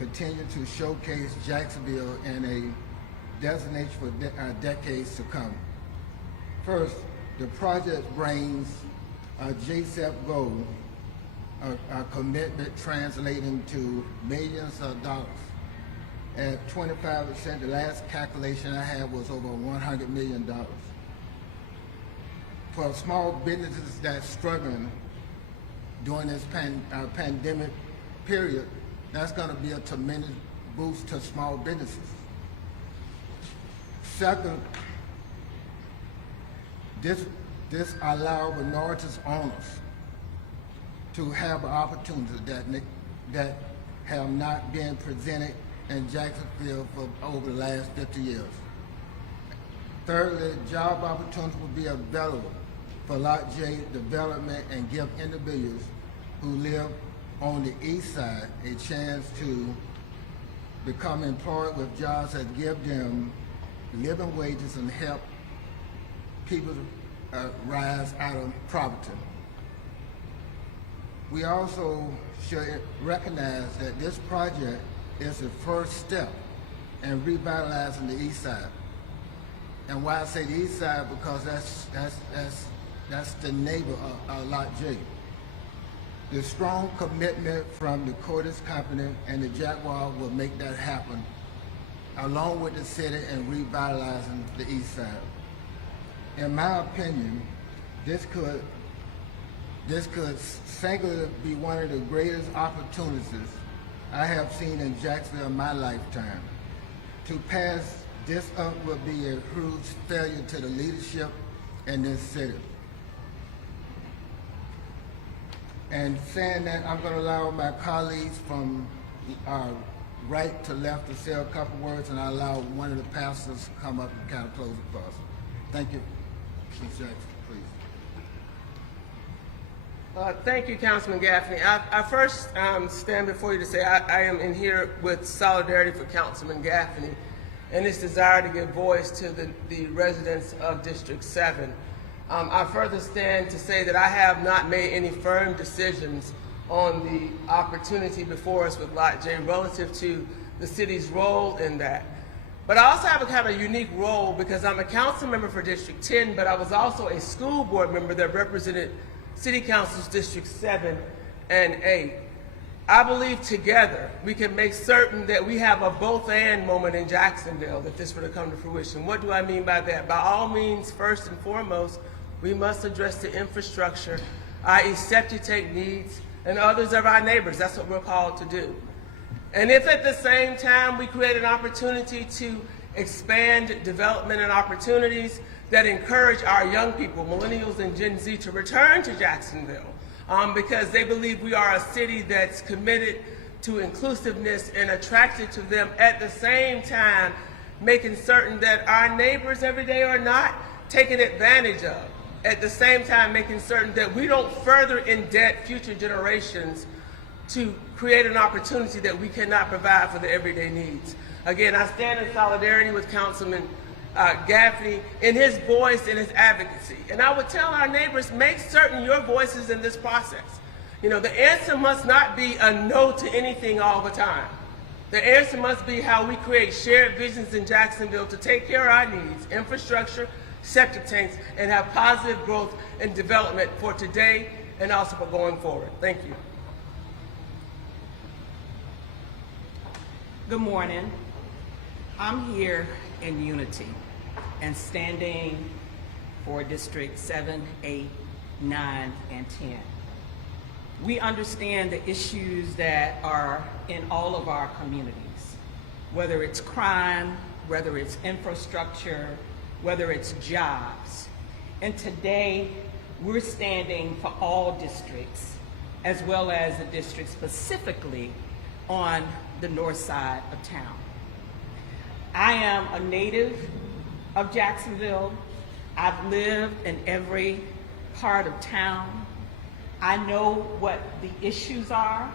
continue to showcase Jacksonville in a destination for decades to come. First, the project brings a JCEP goal, a commitment translating to millions of dollars. At 25%, the last calculation I had was over $100 million. For small businesses that's struggling during this pandemic period, that's going to be a tremendous boost to small businesses. Second, this allows minorities owners to have opportunities that have not been presented in Jacksonville for over the last 50 years. Thirdly, job opportunities will be available for Lot J development and give individuals who live on the east side a chance to become employed with jobs that give them living wages and help people rise out of poverty. We also should recognize that this project is the first step in revitalizing the east side. And why I say the east side, because that's the neighbor of Lot J. The strong commitment from the Cordis Company and the Jaguar will make that happen, along with the city and revitalizing the east side. In my opinion, this could singularly be one of the greatest opportunities I have seen in Jacksonville in my lifetime. To pass this up would be a huge failure to the leadership in this city. And saying that, I'm going to allow my colleagues from right to left to say a couple words, and I allow one of the pastors to come up and kind of close it for us. Thank you. Ms. Jackson, please. Thank you, Councilman Gaffney. I first stand before you to say I am in here with solidarity for Councilman Gaffney and his desire to give voice to the residents of District 7. I further stand to say that I have not made any firm decisions on the opportunity before us with Lot J relative to the city's role in that. But I also have a kind of unique role because I'm a council member for District 10, but I was also a school board member that represented City Council's District 7 and 8. I believe together we can make certain that we have a both-and moment in Jacksonville if this were to come to fruition. What do I mean by that? By all means, first and foremost, we must address the infrastructure, i.e. septic tank needs, and others of our neighbors. That's what we're called to do. And if at the same time we create an opportunity to expand development and opportunities that encourage our young people, millennials and Gen Z, to return to Jacksonville because they believe we are a city that's committed to inclusiveness and attracted to them, at the same time making certain that our neighbors every day are not taken advantage of, at the same time making certain that we don't further indebt future generations to create an opportunity that we cannot provide for the everyday needs. Again, I stand in solidarity with Councilman Gaffney in his voice and his advocacy. And I would tell our neighbors, make certain your voices in this process. You know, the answer must not be a no to anything all the time. The answer must be how we create shared visions in Jacksonville to take care of our needs, infrastructure, septic tanks, and have positive growth and development for today and also for going forward. Thank you. Good morning. I'm here in unity and standing for District 7, 8, 9, and 10. We understand the issues that are in all of our communities, whether it's crime, whether it's infrastructure, whether it's jobs. And today, we're standing for all districts, as well as the district specifically on the north side of town. I am a native of Jacksonville. I've lived in every part of town. I know what the issues are,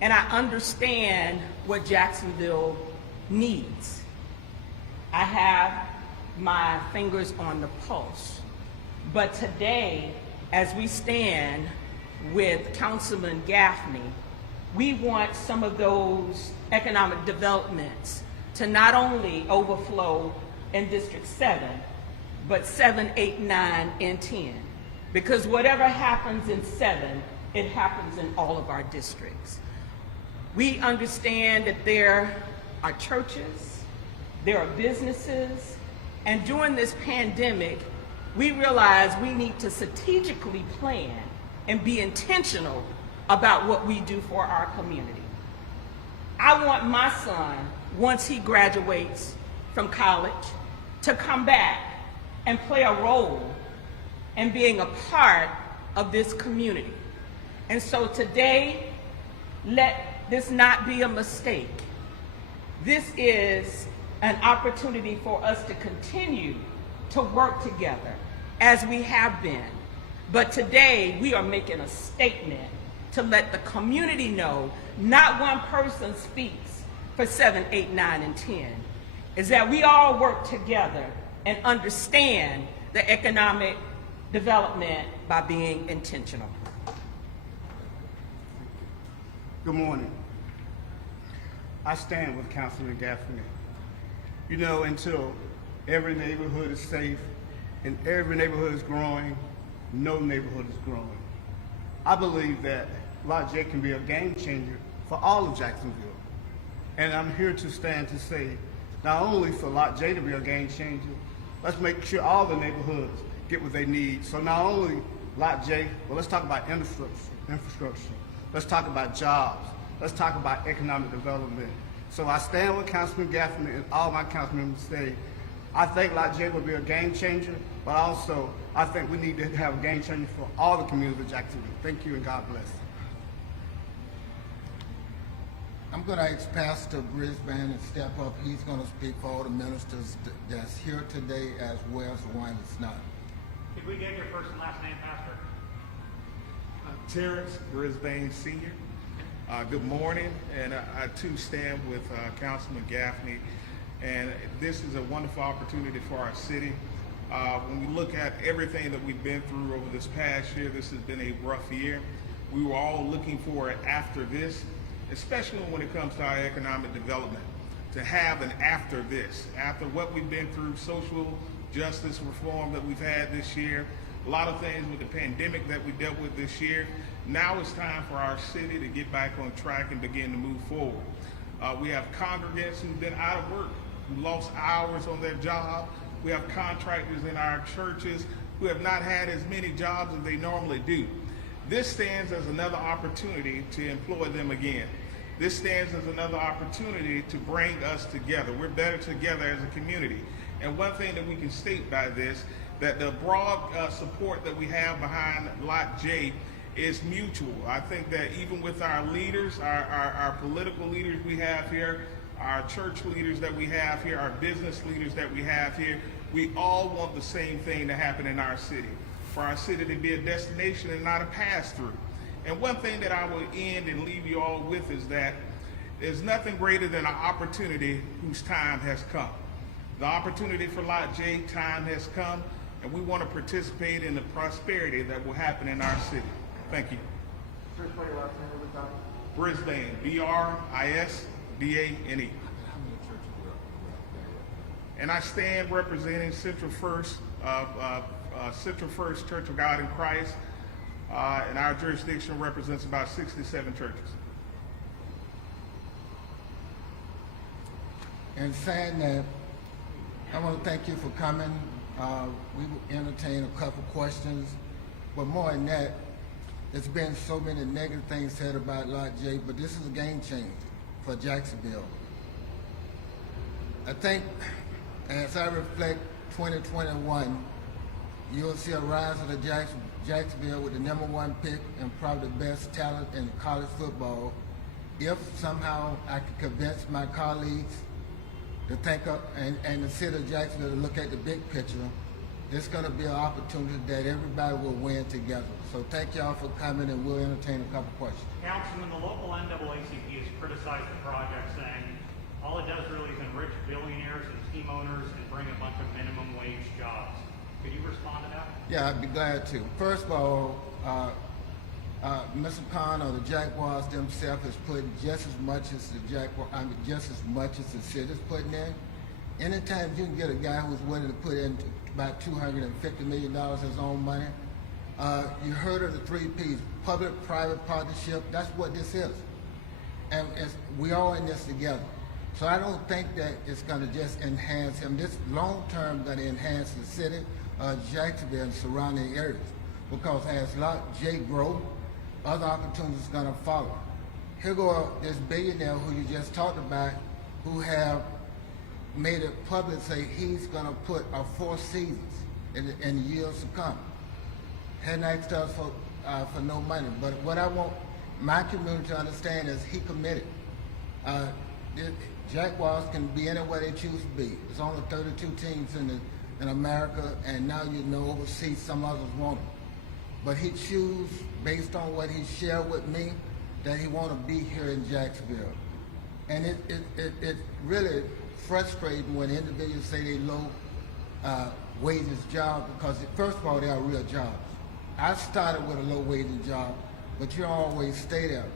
and I understand what Jacksonville needs. I have my fingers on the pulse. But today, as we stand with Councilman Gaffney, we want some of those economic developments to not only overflow in District 7, but 7, 8, 9, and 10. Because whatever happens in 7, it happens in all of our districts. We understand that there are churches, there are businesses, and during this pandemic, we realize we need to strategically plan and be intentional about what we do for our community. I want my son, once he graduates from college, to come back and play a role in being a part of this community. And so today, let this not be a mistake. This is an opportunity for us to continue to work together as we have been. But today, we are making a statement to let the community know not one person speaks for 7, 8, 9, and 10, is that we all work together and understand the economic development by being intentional. Good morning. I stand with Councilman Gaffney. You know, until every neighborhood is safe and every neighborhood is growing, no neighborhood is growing. I believe that Lot J can be a game changer for all of Jacksonville. And I'm here to stand to say, not only for Lot J to be a game changer, let's make sure all the neighborhoods get what they need. So not only Lot J, but let's talk about infrastructure. Let's talk about jobs. Let's talk about economic development. So I stand with Councilman Gaffney and all my council members say, I think Lot J will be a game changer, but also I think we need to have a game changer for all the communities of Jacksonville. Thank you and God bless. I'm going to ask Pastor Brisbane to step up. He's going to speak for all the ministers that's here today as well as the one that's not. Could we get your first and last name, Pastor? Terrence Brisbane Sr. Good morning, and I too stand with Councilman Gaffney, and this is a wonderful opportunity for our city. When we look at everything that we've been through over this past year, this has been a rough year. We were all looking for it after this, especially when it comes to our economic development, to have an after this, after what we've been through, social justice reform that we've had this year, a lot of things with the pandemic that we dealt with this year. Now it's time for our city to get back on track and begin to move forward. We have congregants who've been out of work, who lost hours on their job. We have contractors in our churches who have not had as many jobs as they normally do. This stands as another opportunity to employ them again. This stands as another opportunity to bring us together. We're better together as a community. And one thing that we can state by this, that the broad support that we have behind Lot J is mutual. I think that even with our leaders, our political leaders we have here, our church leaders that we have here, our business leaders that we have here, we all want the same thing to happen in our city, for our city to be a destination and not a pass-through. And one thing that I will end and leave you all with is that there's nothing greater than an opportunity whose time has come. The opportunity for Lot J, time has come, and we want to participate in the prosperity that will happen in our city. Thank you. Brisbane, B-R-I-S-B-A-N-E. And I stand representing Central First Church of God in Christ, and our jurisdiction represents about 67 churches. And saying that, I want to thank you for coming. We will entertain a couple questions, but more than that, there's been so many negative things said about Lot J, but this is a game changer for Jacksonville. I think as I reflect 2021, you'll see a rise of the Jacksonville with the #1 pick and probably the best talent in college football. If somehow I could convince my colleagues to think up and the city of Jacksonville to look at the big picture, it's going to be an opportunity that everybody will win together. So thank y'all for coming, and we'll entertain a couple questions. Councilman, the local NAACP has criticized the project, saying all it does really is enrich billionaires and team owners and bring a bunch of minimum wage jobs. Could you respond to that? Yeah, I'd be glad to. First of all, Mr. Khan or the Jaguars themselves is putting just as much as just as much as the city's putting in. Anytime you can get a guy who's willing to put in about $250 million his own money, you heard of the 3 Ps: public-private partnership. That's what this is, and we all in this together. So I don't think that it's going to just enhance him. This long-term going to enhance the city of Jacksonville and surrounding areas, because as Lot J grow, other opportunities going to follow. Here go this billionaire who you just talked about, who have made it public say he's going to put a 4 seasons in the years to come. Hadn't asked us for no money, but what I want my community to understand is he committed. Jaguars can be anywhere they choose to be. There's only 32 teams in America, and now you know overseas some others want them. But he choose based on what he shared with me that he want to be here in Jacksonville. And it really frustrating when individuals say they low wages job, because first of all, they are real jobs. I started with a low wages job, but you don't always stay there.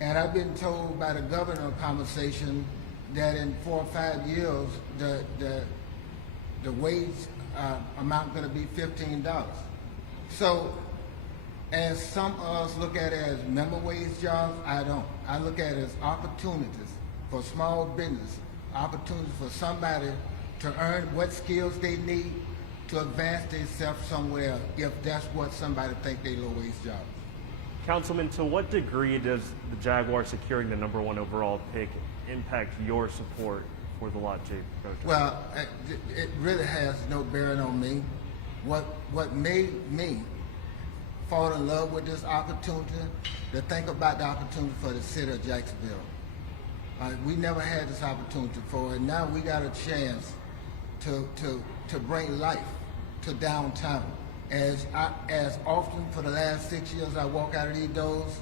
And I've been told by the governor conversation that in 4 or 5 years, the wage amount going to be $15. So, as some of us look at it as minimum wage jobs, I don't. I look at it as opportunities for small business, opportunities for somebody to earn what skills they need to advance themselves somewhere, if that's what somebody think they low wage jobs. Councilman, to what degree does the Jaguars securing the #1 overall pick impact your support for the Lot J project? Well, it really has no bearing on me. What made me fall in love with this opportunity, to think about the opportunity for the city of Jacksonville. We never had this opportunity before, and now we got a chance to bring life to downtown. As often for the last 6 years I walk out of these doors,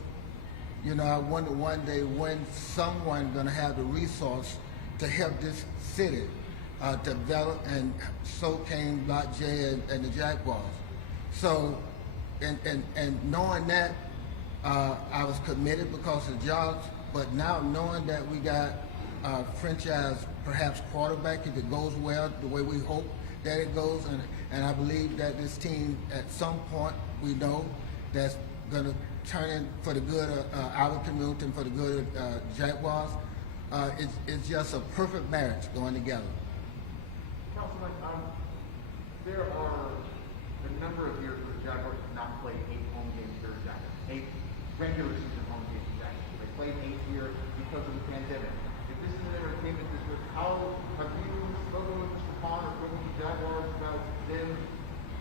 you know, I wonder one day when someone gonna have the resource to help this city develop, and so came Lot J and the Jaguars. So, and knowing that, I was committed because of jobs, but now knowing that we got a franchise, perhaps quarterback, if it goes well, the way we hope that it goes, and I believe that this team at some point, we know, that's gonna turn in for the good of our community and for the good of Jaguars. It's just a perfect marriage going together. Councilman, there are a number of years where the Jaguars have not played 8 home games here in Jacksonville, 8 regular season home games in Jacksonville. They played 8 here because of the pandemic. If this is an entertainment district, how have you spoken with Mr. Khan or spoken with the Jaguars about them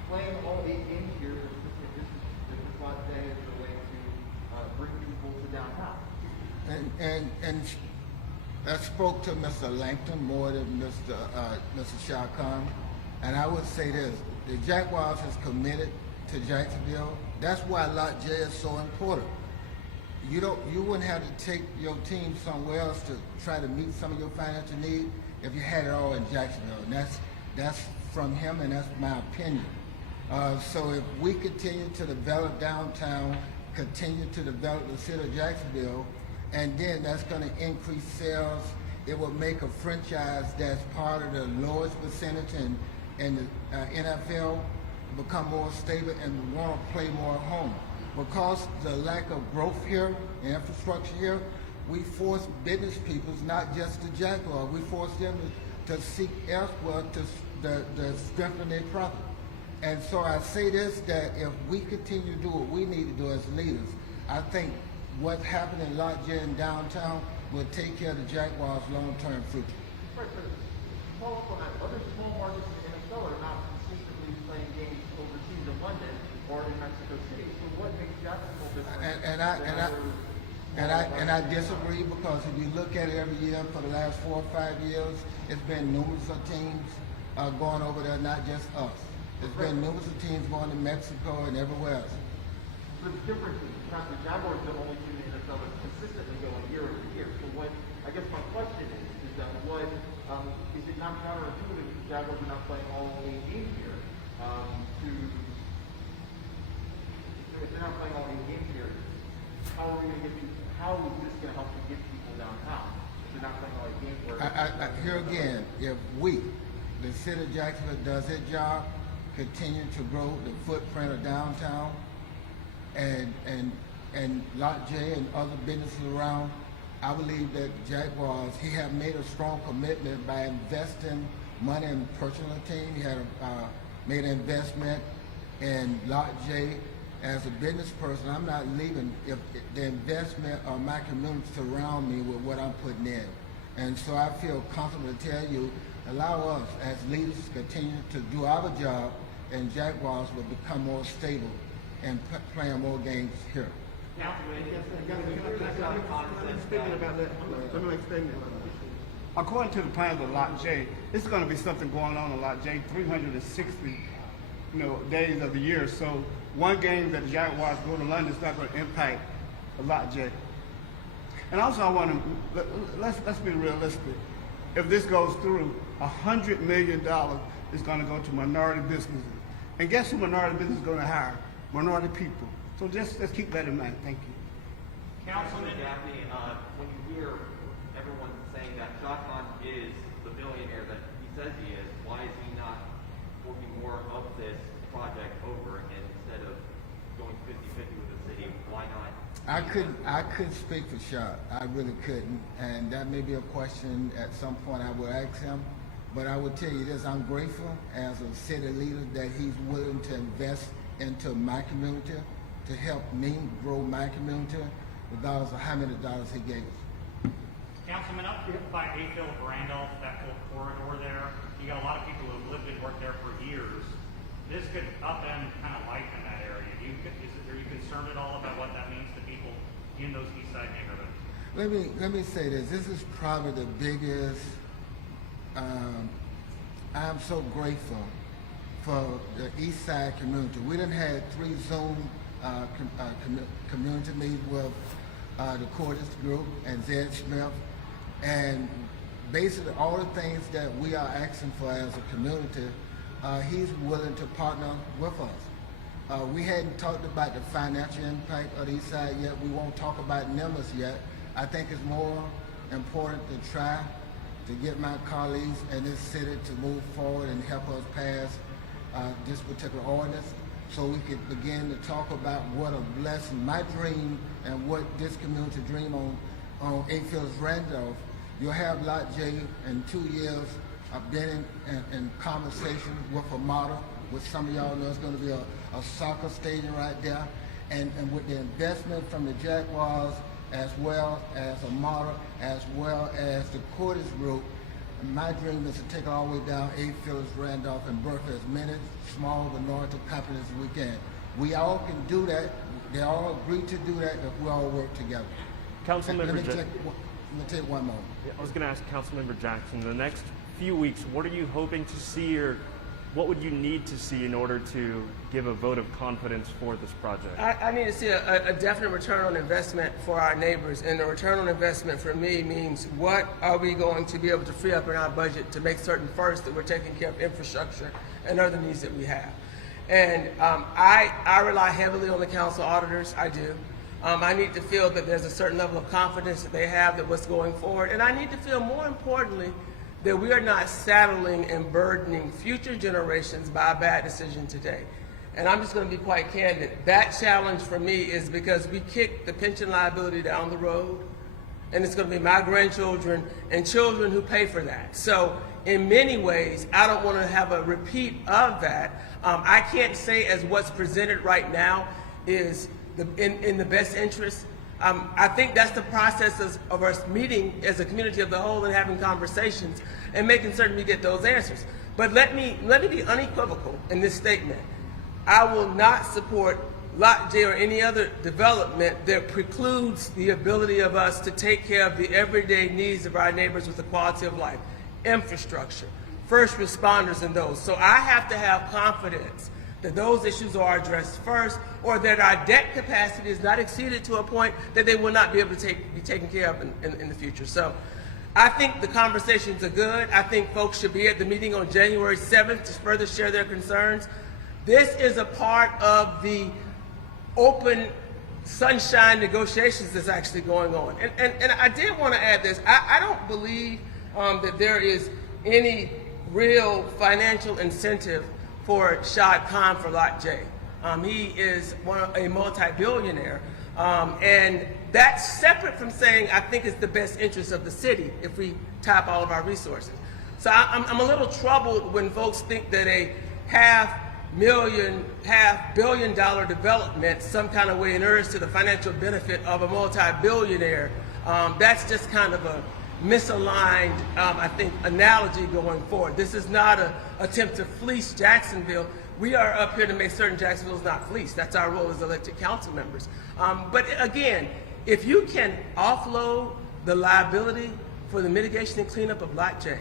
playing all 8 games here if this Lot J is the way to bring people to downtown? And I spoke to Mr. Langton more than Mr. Shah Khan, and I would say this: the Jaguars is committed to Jacksonville. That's why Lot J is so important. You wouldn't have to take your team somewhere else to try to meet some of your financial needs if you had it all in Jacksonville. And that's from him, and that's my opinion. So if we continue to develop downtown, continue to develop the city of Jacksonville, and then that's going to increase sales. It will make a franchise that's part of the lowest percentage in the NFL become more stable and want to play more at home. Because the lack of growth here and infrastructure here, we force business people, not just the Jaguar, we force them to seek elsewhere to strengthen their profit. And so I say this, that if we continue to do what we need to do as leaders, I think what's happening in Lot J in downtown will take care of the Jaguars' long-term future. Right, but to follow up on that, other small markets in the NFL are not consistently playing games overseas in London or in Mexico City. So what makes Jacksonville different? And I disagree, because if you look at it every year for the last 4 or 5 years, it's been numerous of teams going over there, not just us. It's been numerous of teams going to Mexico and everywhere else. The difference is the Jaguars are the only team in the NFL that's consistently going year over year. So what, I guess my question is that what, is it not counterintuitive if the Jaguars are not playing all 8 games here if they're not playing all 8 games here, how are we gonna get people, how is this gonna help to get people downtown? If you're not playing all these games where. Here again, if we, the city of Jacksonville, does its job, continue to grow the footprint of downtown, and Lot J and other businesses around, I believe that Jaguars, he have made a strong commitment by investing money in personal team. He had made an investment in Lot J. As a business person, I'm not leaving if the investment of my community surround me with what I'm putting in. And so I feel comfortable to tell you, allow us as leaders to continue to do our job, and Jaguars will become more stable and playing more games here. According to the plans of Lot J, it's going to be something going on in Lot J 360, days of the year. So one game that the Jaguars go to London is not going to impact Lot J. And also, I want to let's be realistic. If this goes through, $100 million is going to go to minority businesses. And guess who minority business is going to hire? Minority people. So let's keep that in mind. Thank you. Councilman Gaffney, when you hear everyone saying that Shah Khan is the billionaire that he says he is, why is he not working more of this project over again instead of going 50-50 with the city? Why not? I couldn't speak for Shot. I really couldn't, and that may be a question at some point I will ask him. But I will tell you this: I'm grateful as a city leader that he's willing to invest into my community to help me grow my community, regardless of how many dollars he gave us. Councilman, up by Hayfield, Randolph, that whole corridor there, you got a lot of people who have lived and worked there for years. This could upend kind of life in that area. Are you concerned at all about what that means to people in those east side neighborhoods? Let me say this. This is probably the biggest. I'm so grateful for the East Side community. We done had 3 Zoom community meetings with the Cordis Group and Zed Smith, and basically all the things that we are asking for as a community, he's willing to partner with us. We hadn't talked about the financial impact of the East Side yet. We won't talk about numbers yet. I think it's more important to try to get my colleagues in this city to move forward and help us pass this particular ordinance, so we could begin to talk about what a blessing, my dream, and what this community dream on 8 Fields Randolph. You'll have Lot J in 2 years. I've been in conversation with a model, which some of y'all know is going to be a soccer stadium right there, and with the investment from the Jaguars, as well as a model, as well as the Cordis Group, my dream is to take it all the way down 8 Fields Randolph and birth as many small minority companies as we can. We all can do that. They all agree to do that if we all work together. Councilmember Let me take one moment. I was going to ask Councilmember Jackson, the next few weeks, what are you hoping to see, or what would you need to see in order to give a vote of confidence for this project? I need to see a definite return on investment for our neighbors, and the return on investment for me means what are we going to be able to free up in our budget to make certain first that we're taking care of infrastructure and other needs that we have. And I rely heavily on the council auditors, I do. I need to feel that there's a certain level of confidence that they have that what's going forward, and I need to feel, more importantly, that we are not saddling and burdening future generations by a bad decision today. And I'm just going to be quite candid. That challenge for me is because we kicked the pension liability down the road, and it's going to be my grandchildren and children who pay for that. So in many ways, I don't want to have a repeat of that. I can't say as what's presented right now is in the best interest. I think that's the process of us meeting as a community of the whole and having conversations and making certain we get those answers. But let me be unequivocal in this statement. I will not support Lot J or any other development that precludes the ability of us to take care of the everyday needs of our neighbors with the quality of life, infrastructure, first responders, and those. So I have to have confidence that those issues are addressed first, or that our debt capacity is not exceeded to a point that they will not be able to be taken care of in the future. So I think the conversations are good. I think folks should be at the meeting on January 7th to further share their concerns. This is a part of the open sunshine negotiations that's actually going on. And I did want to add this. I don't believe that there is any real financial incentive for Shad Khan for Lot J. He is a multi-billionaire, and that's separate from saying I think it's the best interest of the city if we tap all of our resources. So I'm a little troubled when folks think that a $500 million development some kind of way inures to the financial benefit of a multi-billionaire. That's just kind of a misaligned, I think, analogy going forward. This is not an attempt to fleece Jacksonville. We are up here to make certain Jacksonville is not fleeced. That's our role as elected council members. But again, if you can offload the liability for the mitigation and cleanup of Lot J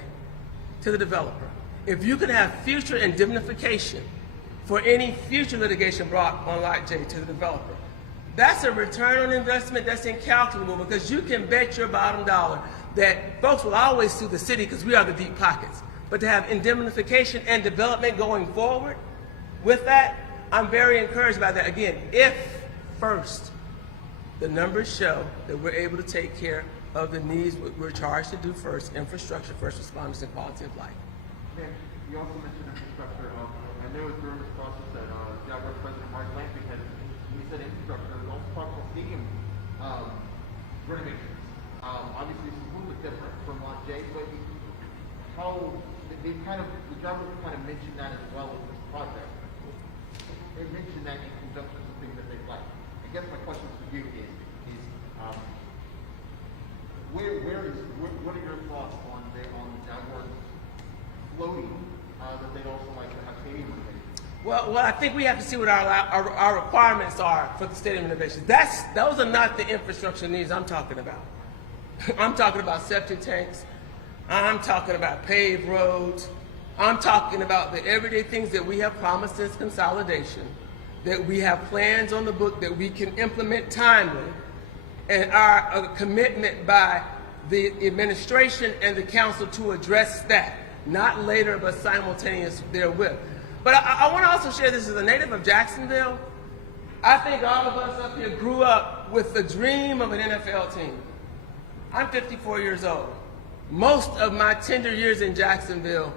to the developer, if you can have future indemnification for any future litigation brought on Lot J to the developer, that's a return on investment that's incalculable, because you can bet your bottom dollar that folks will always sue the city because we are the deep pockets. But to have indemnification and development going forward with that, I'm very encouraged by that. Again, if first the numbers show that we're able to take care of the needs we're charged to do first, infrastructure, first responders, and quality of life. Okay. You also mentioned infrastructure. I know during this process that Jaguar President Mark Lampy had, when he said infrastructure, he also talked about stadium renovations. Obviously, this is a little bit different from Lot J, but how they kind of, the Jaguars kind of mentioned that as well with this project. They mentioned that in conjunction with things that they like. I guess my question for you is what are your thoughts on the Jaguars floating that they'd also like to have stadium renovations? Well, I think we have to see what our requirements are for the stadium renovations. Those are not the infrastructure needs I'm talking about. I'm talking about septic tanks. I'm talking about paved roads. I'm talking about the everyday things that we have promised as consolidation, that we have plans on the book that we can implement timely, and our commitment by the administration and the council to address that, not later but simultaneous therewith. But I want to also share this as a native of Jacksonville. I think all of us up here grew up with the dream of an NFL team. I'm 54 years old. Most of my tender years in Jacksonville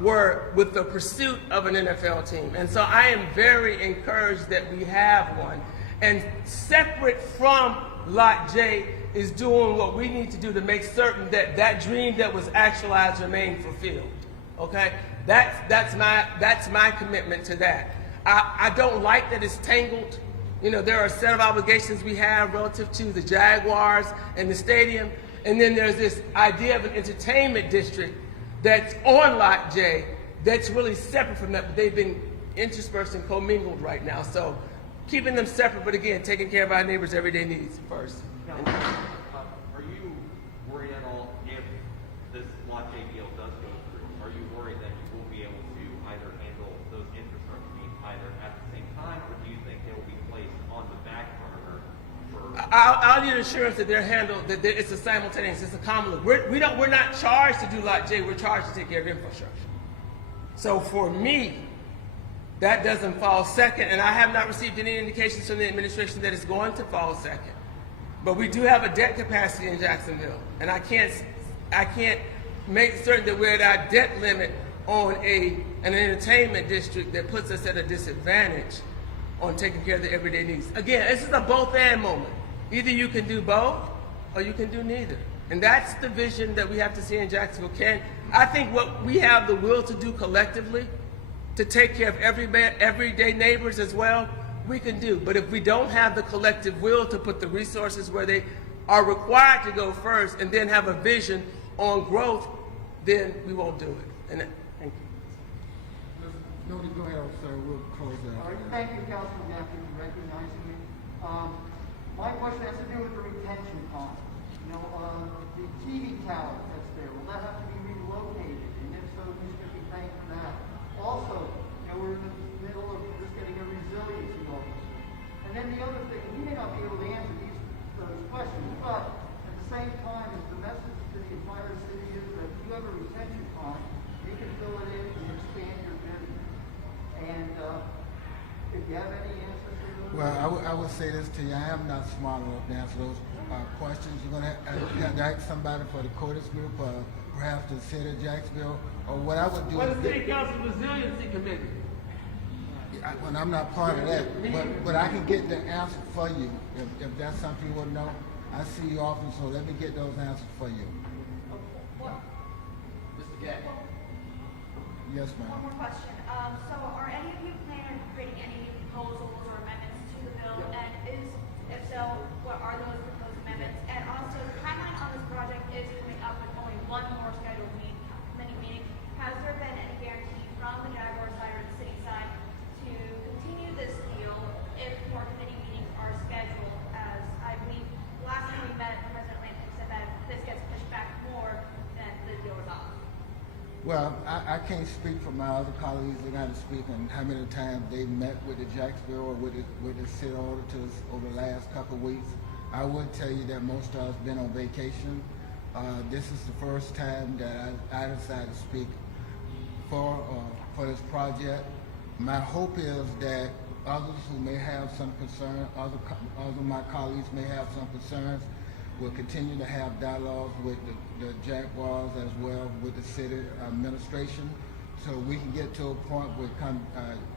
were with the pursuit of an NFL team. And so I am very encouraged that we have one. And separate from Lot J is doing what we need to do to make certain that that dream that was actualized remained fulfilled. Okay? That's my commitment to that. I don't like that it's tangled. You know, there are a set of obligations we have relative to the Jaguars and the stadium, and then there's this idea of an entertainment district that's on Lot J that's really separate from that, but they've been interspersed and commingled right now. So keeping them separate, but again, taking care of our neighbors' everyday needs first. Now, are you worried at all if this Lot J deal does go through? Are you worried that you will be able to either handle those infrastructure needs either at the same time, or do you think they will be placed on the back burner for? I'll need assurance that they're handled, that it's a simultaneous, it's a common look. We're not charged to do Lot J, we're charged to take care of infrastructure. So for me, that doesn't fall second, and I have not received any indications from the administration that it's going to fall second. But we do have a debt capacity in Jacksonville, and I can't make certain that we're at our debt limit on an entertainment district that puts us at a disadvantage on taking care of the everyday needs. Again, this is a both-and moment. Either you can do both, or you can do neither. And that's the vision that we have to see in Jacksonville. I think what we have the will to do collectively, to take care of everyday neighbors as well, we can do. But if we don't have the collective will to put the resources where they are required to go first, and then have a vision on growth, then we won't do it. And thank you. No, go ahead, sir. We'll close All out. right, thank you, Councilman Gaffney, for recognizing me. My question has to do with the retention pond. You know, the TV tower that's there, will that have to be relocated? And if so, who's going to be paying for that? Also, you know, we're in the middle of just getting a resiliency officer. And then the other thing, we may not be able to answer those questions, but at the same time, is the message to the entire city is that if you have a retention pond, you can fill it in and expand your business. And Do you have any answers to those? Well, I would say this to you. I am not smart enough to answer those questions. You're going to have to ask somebody for the Codis Group, perhaps the city of Jacksonville, or what I would do. Well, the City Council Resiliency Committee. When I'm not part of that, but I can get the answer for you if that's something you want to know. I see you often, so let me get those answers for you. Mr. Gaffney. Yes, One ma'am. more question. So are any of you planning on creating any proposals or amendments to the bill? And if so, what are those proposed amendments? And also, the timeline on this project is coming up with only one more scheduled committee meeting. Has there been any guarantee from the Jaguar side or the city side to continue this deal if more committee meetings are scheduled? As I believe last time we met, President Lampkin said that if this gets pushed back more, then the deal is off. Well, I can't speak for my other colleagues. They got to speak on how many times they met with the Jacksonville or with the city auditors over the last couple of weeks. I would tell you that most of us been on vacation. This is the first time that I decided to speak for this project. My hope is that others who may have some concern, other of my colleagues may have some concerns, will continue to have dialogues with the Jaguars as well with the city administration, so we can get to a point where come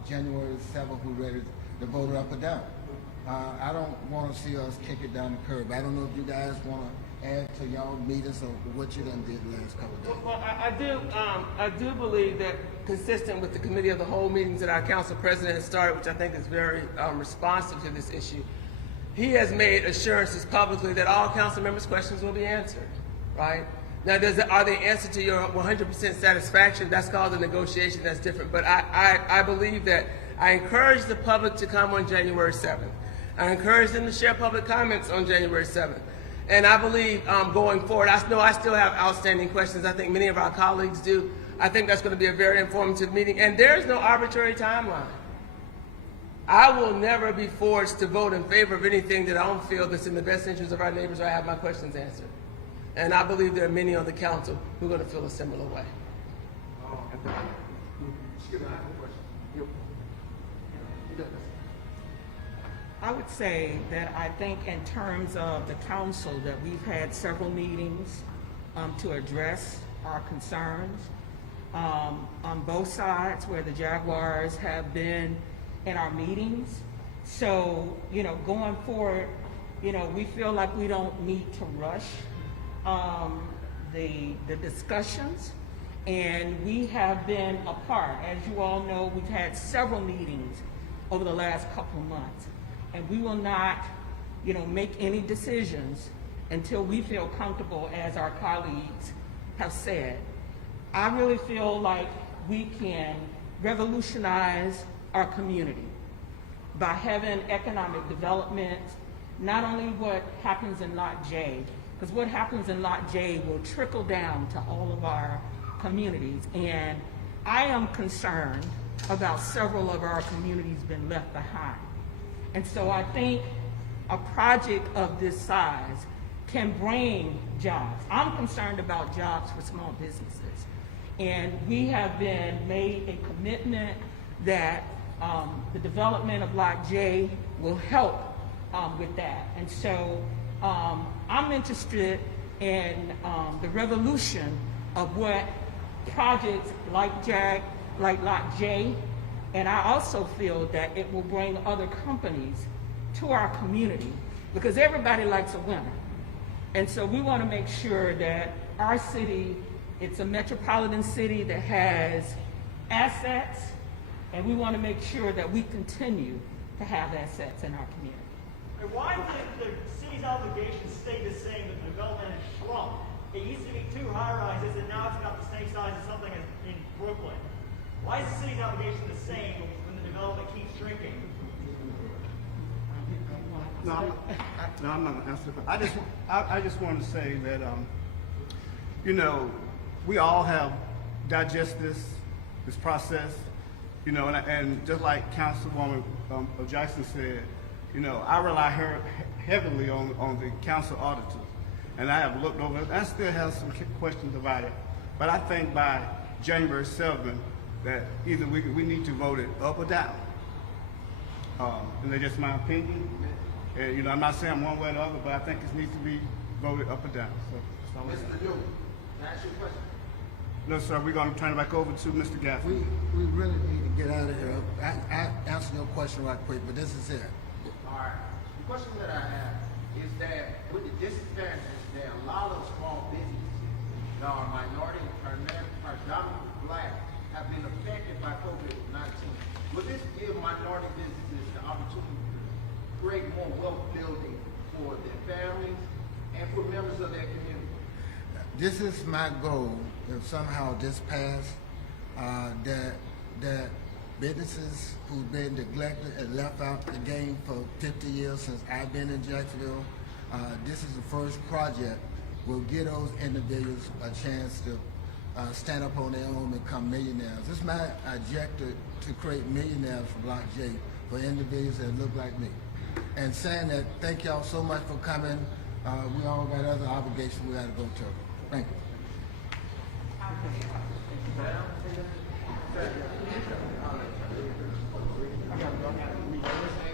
January 7th, we're ready to vote it up or down. I don't want to see us kick it down the curb. I don't know if you guys want to add to y'all meetings or what you done did the last couple of days. Well, I do believe that consistent with the committee of the whole meetings that our council president has started, which I think is very responsive to this issue, he has made assurances publicly that all council members' questions will be answered, right? Now, are they answered to your 100% satisfaction? That's called a negotiation, that's different. But I believe that I encourage the public to come on January 7th. I encourage them to share public comments on January 7th. And I believe going forward, I know I still have outstanding questions. I think many of our colleagues do. I think that's going to be a very informative meeting. And there is no arbitrary timeline. I will never be forced to vote in favor of anything that I don't feel that's in the best interest of our neighbors or I have my questions answered. And I believe there are many on the council who are going to feel a similar way. Excuse me, I have a question. I would say that I think in terms of the council that we've had several meetings to address our concerns on both sides where the Jaguars have been in our meetings. So, going forward, we feel like we don't need to rush the discussions, and we have been apart. As you all know, we've had several meetings over the last couple of months, and we will not, make any decisions until we feel comfortable, as our colleagues have said. I really feel like we can revolutionize our community by having economic development, not only what happens in Lot J, because what happens in Lot J will trickle down to all of our communities. And I am concerned about several of our communities being left behind. And so I think a project of this size can bring jobs. I'm concerned about jobs for small businesses. And we have made a commitment that the development of Lot J will help with that. And so I'm interested in the revolution of what projects like Lot J, and I also feel that it will bring other companies to our community because everybody likes a winner. And so we want to make sure that our city, it's a metropolitan city that has assets, and we want to make sure that we continue to have assets in our community. And why did the city's obligations stay the same but the development has shrunk? It used to be 2 high-rises and now it's about the same size as something in Brooklyn. Why is the city's obligation the same when the development keeps shrinking? No, I'm not gonna answer that. I just want to say that, we all have digested this process, and just like Councilwoman Jackson said, I rely heavily on the council auditors, and I have looked over it. I still have some questions about it, but I think by January 7th that either we need to vote it up or down. And that's just my opinion. And, you know, I'm not saying one way or the other, but I think it needs to be voted up or down. So, that's all I got. Mr. Newman, can I ask you a question? No, sir, we're going to turn it back over to Mr. Gaffney. We really need to get out of here. I answered your question right quick, but this is it. All right. The question that I have is that with the disadvantages that a lot of small businesses that are minority and predominantly black have been affected by COVID-19, will this give minority businesses the opportunity to create more wealth building for their families and for members of their community? This is my goal, if somehow this passed, that businesses who've been neglected and left out the game for 50 years since I've been in Jacksonville, this is the first project will give those individuals a chance to stand up on their own and become millionaires. This is my objective, to create millionaires for Block J for individuals that look like me. And saying that, thank y'all so much for coming. We all got other obligations we got to go to. Thank you. I gotta go.